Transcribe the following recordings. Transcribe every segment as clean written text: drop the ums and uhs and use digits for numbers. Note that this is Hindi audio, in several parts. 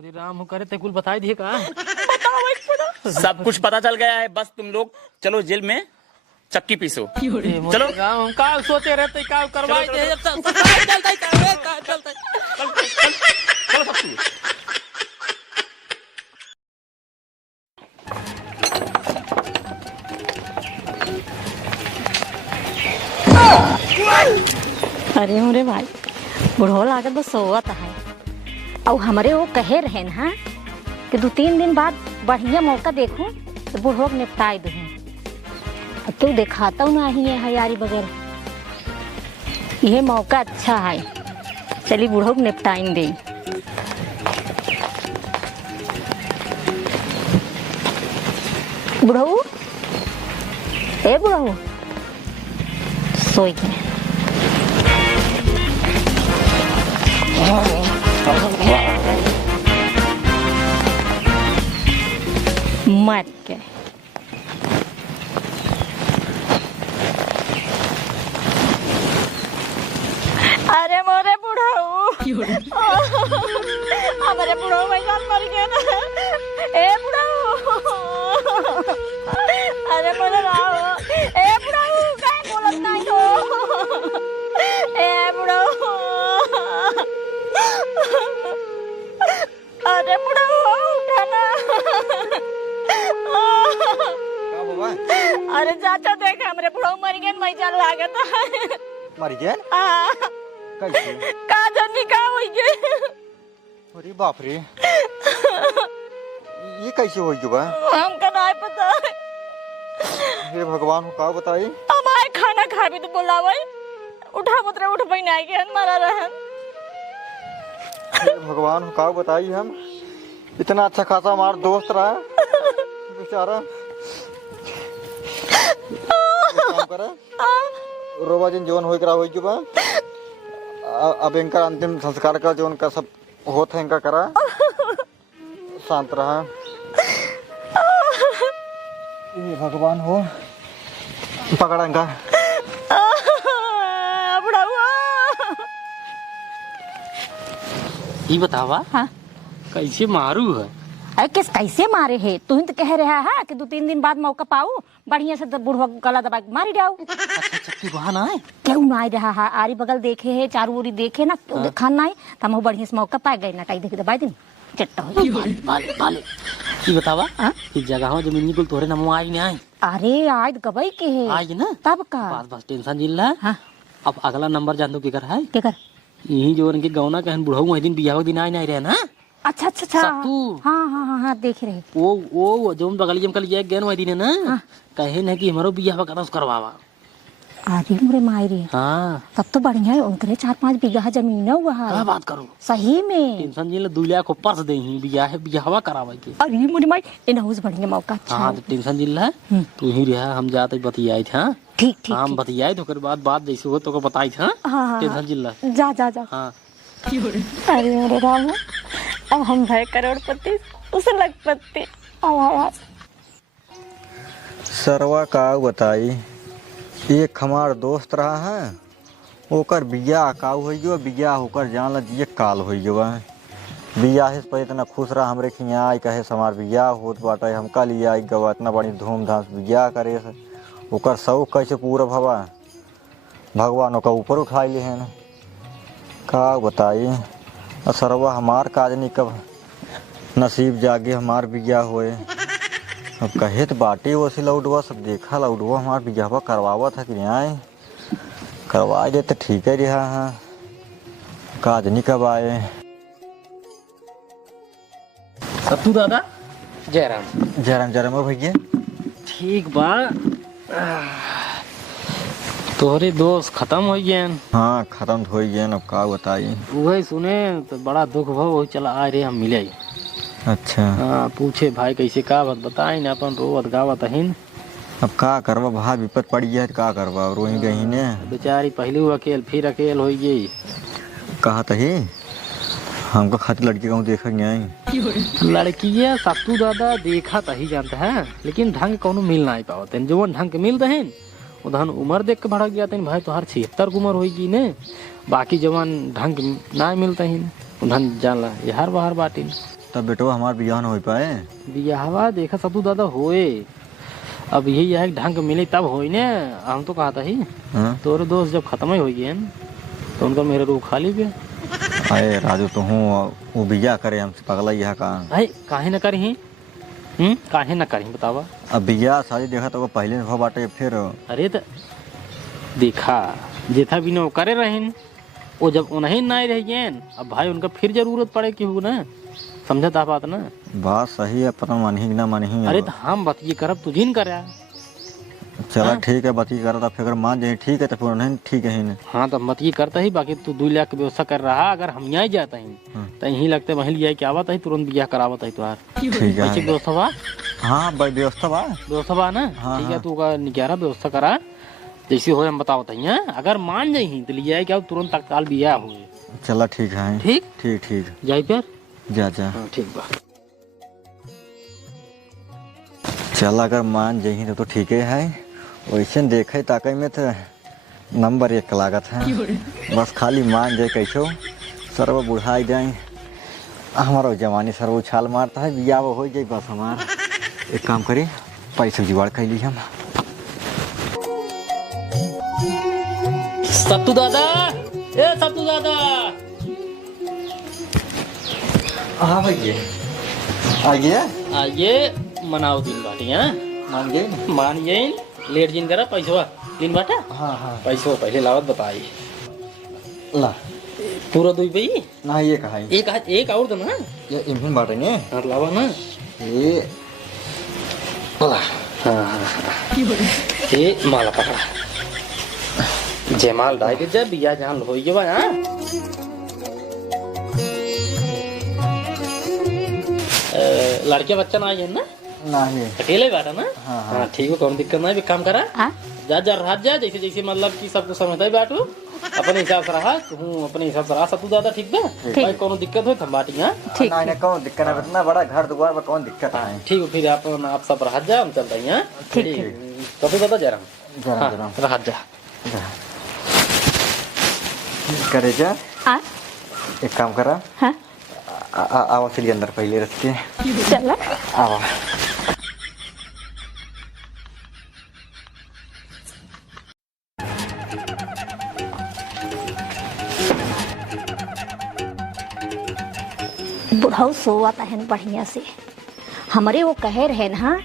अरे राम करे ते कुल बताई दिए का सब कुछ पता चल गया है, बस तुम लोग चलो जेल में चक्की पीसो। चलो राम का सोचे रहते का करवाई दे चलो सब कुछ। अरे मोरे भाई बुढ़ो लागत बस सोवत है और हमारे वो कहे रहे ना कि 2-3 दिन बाद बढ़िया मौका देखूं तो बुढ़ो के निपटाई दूँ। तू दिखाता हूँ नहीं है यारी बगैर, यह मौका अच्छा है, चली बुढ़ो को निपटाइन दे। बुढ़ऊ ए बुढ़ऊ सोई के मर के अरे मोरे बुढ़ऊ हमारे बुढ़ऊ भैया मर गया ना। ए बुढ़ऊ अरे मोरे राव ए बुढ़ऊ काय बोलत नहीं हो। ए बुढ़ऊ अरे बुढ़ऊ उठा ना। अरे चाचा देख हमरे बुढ़ऊ मर गए मैं चल लागत मर गए कैसे का जनी का होई गे। अरे बाप रे ये कैसे हो गया हमका नहीं पता। हे भगवान हो का बताई। हमारे खाना खा भी तो बोलावे उठा पुत्र उठ बई नहीं के मरा रहन। हे भगवान हो का बताई। हम इतना अच्छा खासा हमारा दोस्त रहा बेचारा काम करे रोबा दिन जीवन हो करा होई बा। अब इनका अंतिम संस्कार का जो उनका सब होता है इनका करा शांत रहा। ये भगवान हो पकड़ा इनका। ये बतावा हाँ? कैसे मारू है। अरे किस कैसे मारे है तू ही तो कह रहा है कि 2-3 दिन बाद मौका पाऊ बढ़िया से बुढ़वा गला दबा के मारी जाओ। अच्छा चक्की बहाना है क्यों ना रहा है आरी बगल देखे है चारू ओरी देखे ना खाना है तम हो बढ़िया से मौका पा गए ना टाई देखे दबाई दिन चट्टा हो। ये बतावा इस जगह जमीन कुल तोरे नमो आई नहीं। अरे आज गबई के है आई ना तब का बस बस टेंशन जिल्ला। हाँ? अब अगला नंबर जान दो केकर है क्या कर यही जो उनके गौना कहन बुढ़ऊ वही दिन बियाह दिन आई नहीं रहे ना। अच्छा अच्छा अच्छा सत्तू। हाँ हाँ हाँ हाँ देख रहे वो जो बगली जम कल ये गैन वही दिन ना हाँ। कहे ना कि हमारो बियाह का करवावा। अरे मोरे मायरे हाँ तब तो बढ़िया है उनके 4-5 बीघा जमीन हुआ है। क्या बात करो सही में टेंशन जिल्ला 2 लाख ऊपर से दे ही बियाहवा करावा के। अरे मोरे माई इनहुस बढ़िया मौका अच्छा हाँ तो टेंशन जिल्ला तू ही रहा हम जाते बतियाई था। ठीक ठीक हम बतियाई तो बात जैसे हो तो बताई था। हाँ टेंशन जिल्ला जा जा जा। हाँ अरे मोरे राम अब हम भाई करोड़पति उस लखपति। सरवा का बताई एक हमार दोस्त रहा है ओकर बियाह का हो बियाह होकर जान लीजिए काल हो बियाह पर इतना खुश रहा हमरे कि यहाँ आई कहे हमार बियाह होत बाटे हमका लिए आई गवा इतना बड़ी धूमधाम से बियाह करे से ओकर शौक कैसे पूरा भवा भगवान ओका ऊपर उठा लिए हैं का बताई। सरवा हमार काजनी कब नसीब जागे हमार बियाह होए। अब कहे तो बाटे वैसे लौटवा सब देखा लौटवा हमार बियाहवा करवावा था कि नहीं करवा दे तो ठीक है रहा है काजनी कब आए। सत्तू दादा जयराम जयराम जयराम भैया ठीक बा तोहरे दोस्त खत्म हो गए। हाँ खत्म हो गए अब का बताई। वही सुने तो बड़ा दुख भा वही चला आए रे हम मिले। अच्छा हाँ पूछे भाई कैसे का बात बताई ना अपन रोवत गावत हिन। अब का करवा भाई विपत पड़ गया है का करवा रोई गई ने बेचारी पहले वो अकेल फिर अकेल हो गई। कहा तही हमको खातिर लड़की कहूँ देखा नहीं लड़किया सत्तू दादा देखा तही जानता है लेकिन ढंग कौनो मिल ना पावत जो ढंग के मिलते हैं उधन उम्र देख के भड़क गया भाई तो हर 76 उम्र होगी ने बाकी जवान ढंग ना मिलते हैं उधन जान ला यार बाहर बाटी तब बेटो हमार बियाह न हो पाए। बियाहवा देखा सतू दादा होए, अब यही है ढंग मिले तब होई ने। हम तो कहा था ही हाँ? तोरे दोस्त जब खत्म ही हो गए न, तो उनका मेरे रूह खाली पे। अरे राजू तो हूँ वो बियाह करे हमसे पगला यह का। भाई काहे न करी, काहे न करी बतावा। अब बियाह शादी देखा तो वो पहले हो बाटे फिर। अरे तो देखा जेठा भी ने वो करे रहेन, वो जब उन्हें ना रह गए, अब भाई उनका फिर जरूरत पड़े कि हो ना, समझा था बात ना। बात सही है, पता मानही कि ना मानही। अरे तो हम बतिए करब तुझी न करे। चला ठीक है बती कर फिर मान जाए ठीक है तो फिर नहीं ठीक है ही। हाँ तो मत ये करता ही, बाकी तू 2 लाख की व्यवस्था कर रहा। अगर हम यहाँ जाता ही तो यहीं लगते वहीं लिया के आवत है, तुरंत बियाह करावत है तुहार। ठीक ऐसी है। व्यवस्था बा, हाँ भाई व्यवस्था बा। व्यवस्था बा ना। हाँ, ठीक है हाँ। तू का निकारा व्यवस्था करा जैसी हो हम बतावत है। अगर मान जाही तो लिया क्या तुरंत तत्काल बियाह हुए। चला ठीक है। ठीक ठीक ठीक जाई पर जा जा। हाँ ठीक बा। चल अगर मान जाही तो ठीक है। वैसे देखे ताकि में तो नंबर 1 लागत है। बस खाली मान जाए कैसो सर्व बुढ़ाई जाए हमारा जवानी सर्व उछाल मारता है बिया हो जाए बस हमार। एक काम करी पैसे जुगाड़ कर ली हम। सत्तू दादा, ए सत्तू दादा। हाँ भैया आइए। आइए मनाओ दिन बाटी। हाँ मान गए। मान जाइन लेट जिन करा पैसा दिन बाटा। हाँ हाँ पैसा पहले लावत बताई ला पूरा 2 पे ना ये कहा है। एक और दो ना ये इम्हिन बाटे ने हाँ लावा ना ये ला। हाँ हाँ ये माला पकड़ा जयमाल डाल के जब बिया जान हो गया बा। हाँ लड़के बच्चा ना आए ना नहीं अकेले बैठा ना। हाँ, हाँ। हाँ ठीक है कोई दिक्कत नहीं। एक काम करा हाँ जा जा रहा जा जैसे जैसे मतलब कि सबको समझता ही बैठो अपने हिसाब से रहा तू अपने हिसाब से रहा सतू दादा। ठीक बा भाई कोनो दिक्कत हो हम बाटी। हाँ ठीक नहीं कौन दिक्कत है इतना बड़ा घर द्वार में कौन दिक्कत है। ठीक है फिर आप सब रह जा हम चल रहे हैं। ठीक सतू दादा जा रहा जरा हूँ। जरा रह जा करे जा। आ एक काम करा हाँ आओ चलिए अंदर पहले रख के चला आओ। बुढ़ऊ सोवत है बढ़िया से। हमारे वो कहे रहे ना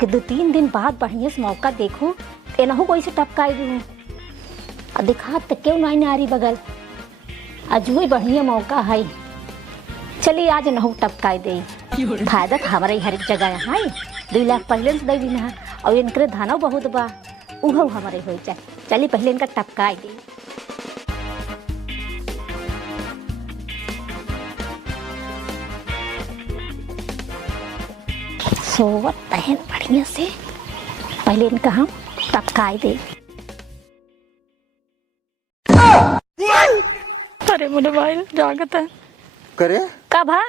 कि 2-3 दिन बाद बढ़िया से मौका देखो एनहु कोई से टपकाई दूँ दिखा तो क्यों नहीं नारी बगल। आज वही बढ़िया मौका है। चलिए आज नहु टपकाई दे फायदा हमारे हर एक जगह यहाँ 2 लाख पहले से दे ना और इनके धानो बहुत बा उहो हमारे हो जाए। चलिए पहले इनका टपकाई दे। सोवत पहन बढ़िया से पहले इनका हम टपकाई दे। अरे मेरे भाई जागत है करे कब है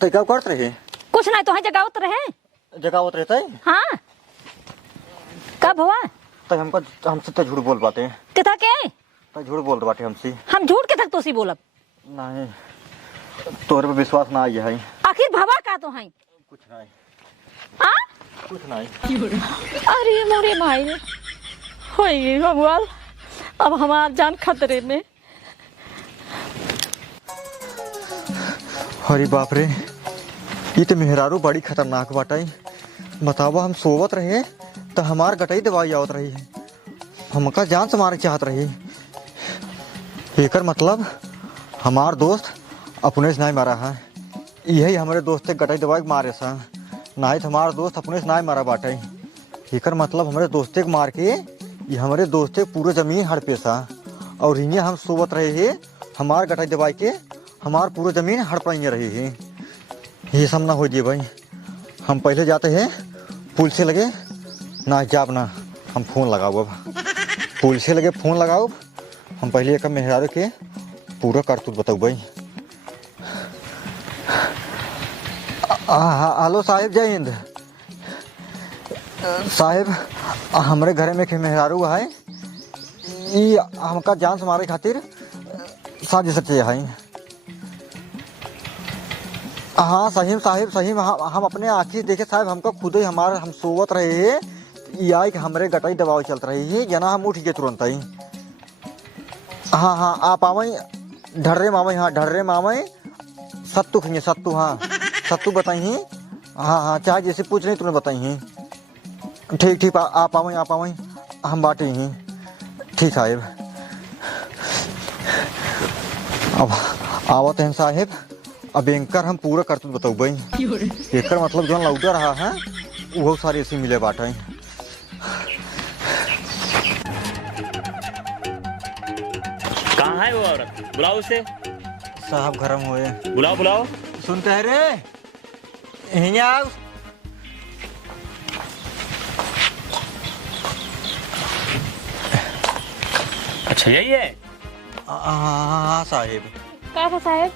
तो क्या करते रहे। कुछ नहीं तो है जगह उतर है। जगह उतरे थे हाँ कब हुआ तो हमको हमसे तो झूठ बोल पाते हैं। किता के तो झूठ बोल बाटे हमसे। हम झूठ के तक तो सी बोलब नहीं तोरे पे विश्वास ना आई है। आखिर भवा का तो है कुछ नहीं हाँ कुछ नहीं। अरे मोरे भाई होई भगवान अब हमार जान खतरे में। अरे बाप रे ये तो मेहरारू बड़ी खतरनाक बाटाई। बतावा हम सोवत रहे तो हमार गटाई दवाई आवत रही है हमका जान से मारे चाहत रही। एकर मतलब हमार दोस्त अपने से नहीं मारा है। यही हमारे दोस्त गटाई दवाई मारे सा नहीं तो हमारा दोस्त अपने से नहीं मारा बाटाई। एकर मतलब हमारे दोस्ते को मार के ये हमारे दोस्ते पूरे जमीन हड़पे सा और इन्हें हम सोवत रहे हैं हमार गटाई दवाई के हमार पूरे जमीन हड़पाइए रही है। ये सब ना हो जाए भाई। हम पहले जाते हैं पुल से लगे ना जाब ना हम फोन लगाओ। अब पुल से लगे फोन लगाओ हम पहले एक मेहरारू के पूरा करतूत बताओ भाई। हेलो साहिब जय हिंद। साहिब हमारे घर में के मेहरारू है ये हमका जान से मारे खातिर साजिश रचे है। हाँ सही में साहिब, सही में हम अपने आँखी देखे साहब, हमको खुद ही हमारे हम सोवत रहे है, ये आई कि हमरे गटाई दबाव चलत रही है, जना हम उठ गए तुरंत ही। हाँ हाँ आप आवई ढर्रे मामई, हाँ ढर्रे मामई सत्तू खिए सत्तू, हाँ सत्तू बताई। हाँ हाँ चाहे जैसे पूछ रही तुमने बताई। ठीक ठीक आप आवई हम बाटे ही। ठीक साहिब अब आवत हैं साहिब, अब एंकर हम पूरा करतूत बताऊ भाई, एकर मतलब जो लौटा रहा है वो सारी ऐसी मिले बाटे। कहाँ है वो औरत? बुलाओ उसे। साहब गरम हुए, बुलाओ बुलाओ। सुनते हैं रे, यहीं आओ। अच्छा यही है? हाँ साहिब। का था साहब?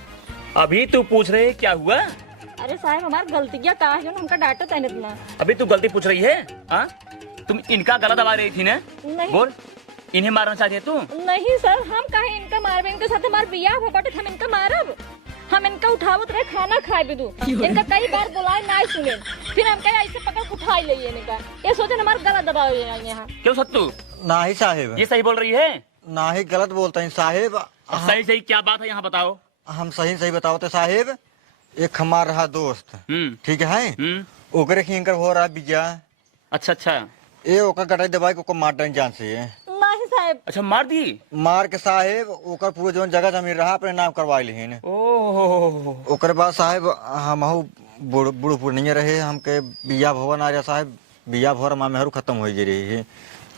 अभी तू पूछ रहे क्या हुआ? अरे साहब हमारी गलतियाँ का है जो हमका डांटा तैने इतना। अभी तू गलती पूछ रही है? हाँ तुम इनका गला दबा रही थी ना? नहीं। बोल, इन्हें मारना चाहती है तू? नहीं सर, हम कहे इनका मारबे, इनके साथ हमार बियाह हो बाटे, हम इनका मारब। हम इनका उठावत रहे खाना खाए भी दू, इनका कई बार बुलाए ना सुने, फिर हम कहे ऐसे पकड़ के उठाई लिए इनका, ये सोचे हमारा गला दबाओ यहाँ। क्यों सत्तू? ना ही साहिब, ये सही बोल रही है? ना ही गलत बोलते हैं साहिब। सही सही क्या बात है यहाँ बताओ। हम सही सही बताओ साहिब, एक हमार रहा दोस्त, ठीक है, ओकरे की इनकर हो रहा बिया। अच्छा अच्छा। ए ओकर गटाई दबाई को मार डाल जान से। नहीं साहब। अच्छा मार दी? मार के साहिब ओकर पूरा जो जगह जमीन रहा अपने नाम करवा ली। ओह ओकर बाद साहिब हम बूढ़ पूर्णिया रहे, हमके बिया भवन आ रहा साहिब, बिया भवर माँ मेहरू खत्म हो गई रही है,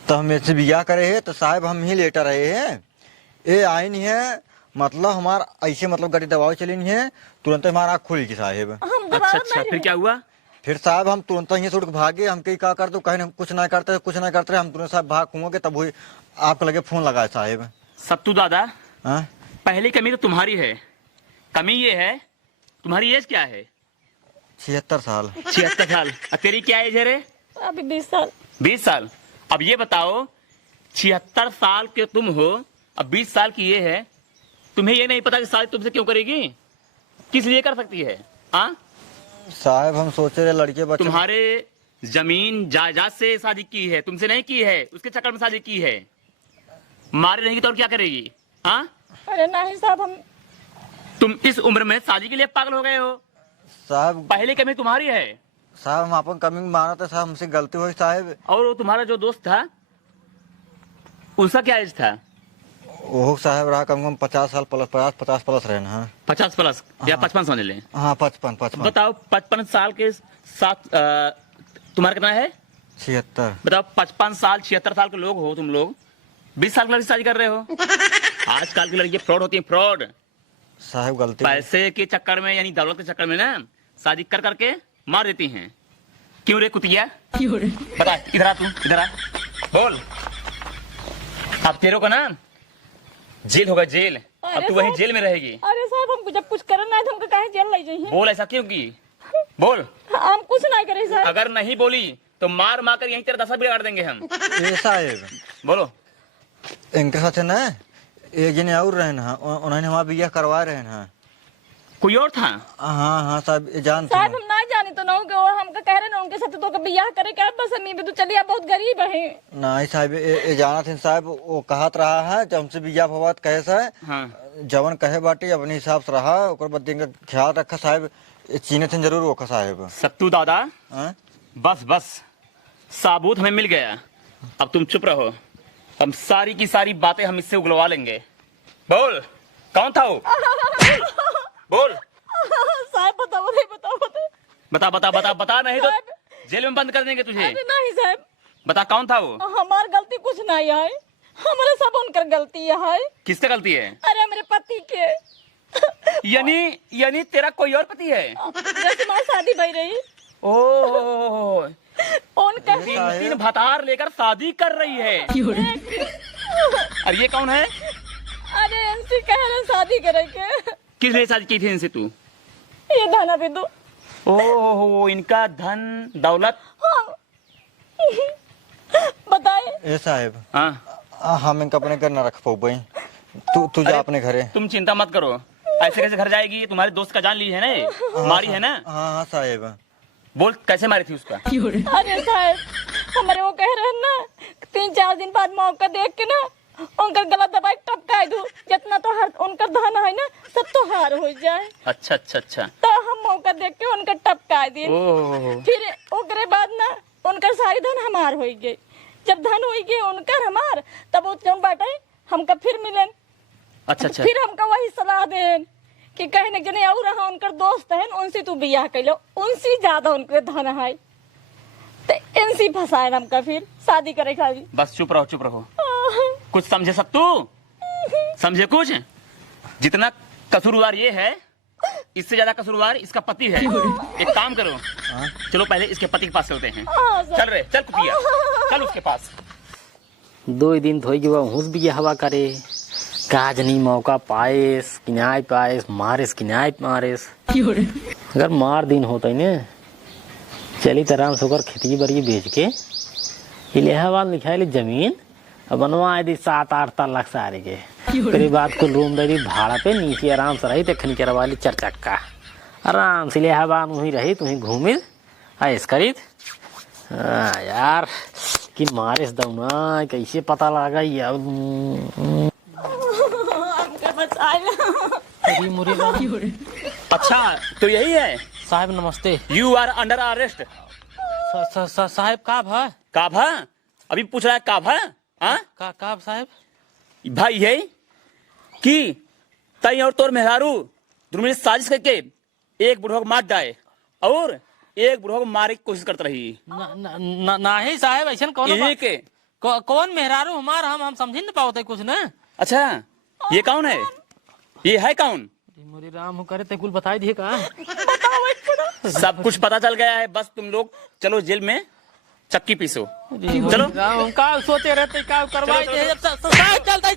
तो हम ऐसे बिया करे है, तो साहिब हम ही लेटर रहे हैं, ये आई नहीं है, मतलब हमार ऐसे मतलब गाड़ी दबाव चली नहीं है, तुरंत हमारा आँख खुल गई साहिब। अच्छा अच्छा, फिर क्या हुआ? फिर साहब हम तुरंत ही छोड़ के भागे, हम कहीं क्या करते कहीं कुछ ना करते हम तुरंत साहब भाग घूमोगे, तब वही आपको लगे फोन लगाए साहिब। सत्तू दादा, हाँ पहली कमी तो तुम्हारी है, कमी ये है तुम्हारी एज क्या है? 76 साल। 76 साल। और तेरी क्या एज है रे? अभी 20 साल। 20 साल। अब ये बताओ 76 साल के तुम हो, अब 20 साल की ये है, तुम्हें ये नहीं पता कि शादी तुमसे क्यों करेगी, किस लिए कर सकती है? हाँ साहब हम सोचे रहे लड़के बच्चे, तुम्हारे जमीन जायदाद से शादी की है, तुमसे नहीं की है, उसके चक्कर में शादी की है, मारे रहेगी तो और क्या करेगी? हाँ अरे नहीं साहब, हम तुम इस उम्र में शादी के लिए पागल हो गए हो। साहब पहली कमी तुम्हारी है। साहब हम अपन कमी माना था साहब, हमसे गलती हुई साहब। और वो तुम्हारा जो दोस्त था उसका क्या एज था? वो साहब रहा कम से कम 50 साल प्लस, 50 प्लस रहे ना। 50 प्लस या 55 समझ लें। हाँ 55। बताओ 55 साल के साथ तुम्हारा कितना है? 76। बताओ 55 साल 76 साल के लोग हो तुम लोग, 20 साल की लड़की शादी कर रहे हो। आजकल की लड़की फ्रॉड होती है, फ्रॉड। साहब गलती पैसे के चक्कर में यानी दौलत के चक्कर में ना शादी कर करके मार देती हैं। क्यों रे कुतिया? बता, इधर आ, तू इधर आ, बोल। अब तेरे को ना जेल होगा, जेल। अब तू वहीं जेल में रहेगी। अरे साहब हमको जब कुछ करना है तो हमको काहे जेल ले जाइए? बोल, ऐसा क्यों की? बोल। हम कुछ नहीं करे साहब। अगर नहीं बोली तो मार मार कर यहीं तेरा दशा बिगाड़ देंगे हम। ये साहब बोलो। इनके साथ है ना एक जने और रहे ना, उन्होंने हमारा बिया करवा रहे ना। कोई और था? हाँ हाँ साहब ये जानते साहब हम ना जाने तो ना हो, और हमका कह रहे ना उनके साथ तो बियाह करे क्या, बस हम भी तो चलिए, आप बहुत गरीब है। नहीं साहब ये जाना थे साहब, वो कहत रहा है जब हमसे बिया भवात कहे से, हाँ। जवन कहे बाटी अपने हिसाब से रहा, ओकर बाद इनका ख्याल रखा साहब, चीने थे जरूर वो साहब। सत्तू दादा, हाँ? बस साबूत हमें मिल गया, अब तुम चुप रहो, हम सारी की सारी बातें हम इससे उगलवा लेंगे। बोल कौन था वो? बोल। साहब बताओ, नहीं बताओ, बता बता बता बता, नहीं तो जेल में बंद कर देंगे तुझे। अरे नहीं साहब, बता कौन था वो? हमार गलती कुछ नहीं है, हमारे सब उनकर गलती है। किससे गलती है? अरे मेरे पति के। यानी तेरा कोई और पति है? जैसे हमारी शादी भई रही, ओह, उनका तीन भतार लेकर शादी कर रही है। और ये कौन है? अरे इनसे कह रहे शादी करेंगे। किस लिए शादी की थी इनसे तू? ये धना भी दो। ओह, इनका धन दौलत। हाँ। बताए। ए साहब हाँ हम इनका अपने घर न रख पाऊ भाई, तू जा अपने घरे। तुम चिंता मत करो, ऐसे कैसे घर जाएगी? तुम्हारे दोस्त का जान ली है ना ये? मारी है ना? हाँ हाँ साहेब। बोल कैसे मारी थी उसका? अरे साहब हमारे वो कह रहे हैं ना 3-4 दिन बाद मौका देख के ना उनका गला दबाई टपकाई दू, जितना तो हर उनका धन है ना सब तो हार हो जाए। अच्छा अच्छा अच्छा। तो हम मौका देख के उनका टपकाई दी। ओह फिर ओकरे बाद ना उनका सारी धन हमार हो गई। जब धन हो गई उनकर हमार, तब वो जौन बाटे हमका फिर मिलन। अच्छा अच्छा। फिर हमका वही सलाह देन कि कहे न जने और रहा उनकर दोस्त है उनसे तू बियाह कर लो, उनसे ज्यादा उनके धन है, तो इनसे फंसाए हमका फिर शादी करे खाली। बस चुप रहो चुप रहो। कुछ समझे सब तू? समझे कुछ? जितना कसूरवार ये है इससे ज्यादा कसूरवार इसका पति है। एक काम करो, चलो पहले इसके पति के पास चलते हैं। चल रे चल कुतिया, चल उसके पास। 2 दिन धोई के हुस भी हवा करे, काज नहीं मौका पाएस कि न्याय पाएस, मारेस कि न्याय मारेस। अगर मार दिन होता है न चली तो आराम से होकर खेती बड़ी बेच के इलाहाबाद लिखाई जमीन और बनवा दी 7-8 तलाक सारे के। फिर बाद को रूम दे दी भाड़ा पे, नीचे आराम से रही तखनी करवा ली 4 चक्का, आराम से इलाहाबाद वहीं रही तुही घूमिल ऐस करीत। यार कि मारे दौना कैसे पता लगा यार। अच्छा तो यही है साहब नमस्ते। You are under arrest. साहब काब है? काब है? अभी पूछ रहा है काब है? हाँ काब साहब भाई है कि तई और तोर मेहरारू दोनों मिल साजिश करके एक बुढ़वा को मार डाले और एक बुढ़वा को मारे की कोशिश करते रही। नहीं साहब ऐसा कौन कौन मेहरारू हमार हम समझ नहीं पाते कुछ ना। अच्छा ये कौन है? ये है कौन? मोरी राम हो करे ते कुल बताई दिए का? सब कुछ पता चल गया है, बस तुम लोग चलो जेल में चक्की पीसो। चलो का सोते रहते का करवाई दे। चलता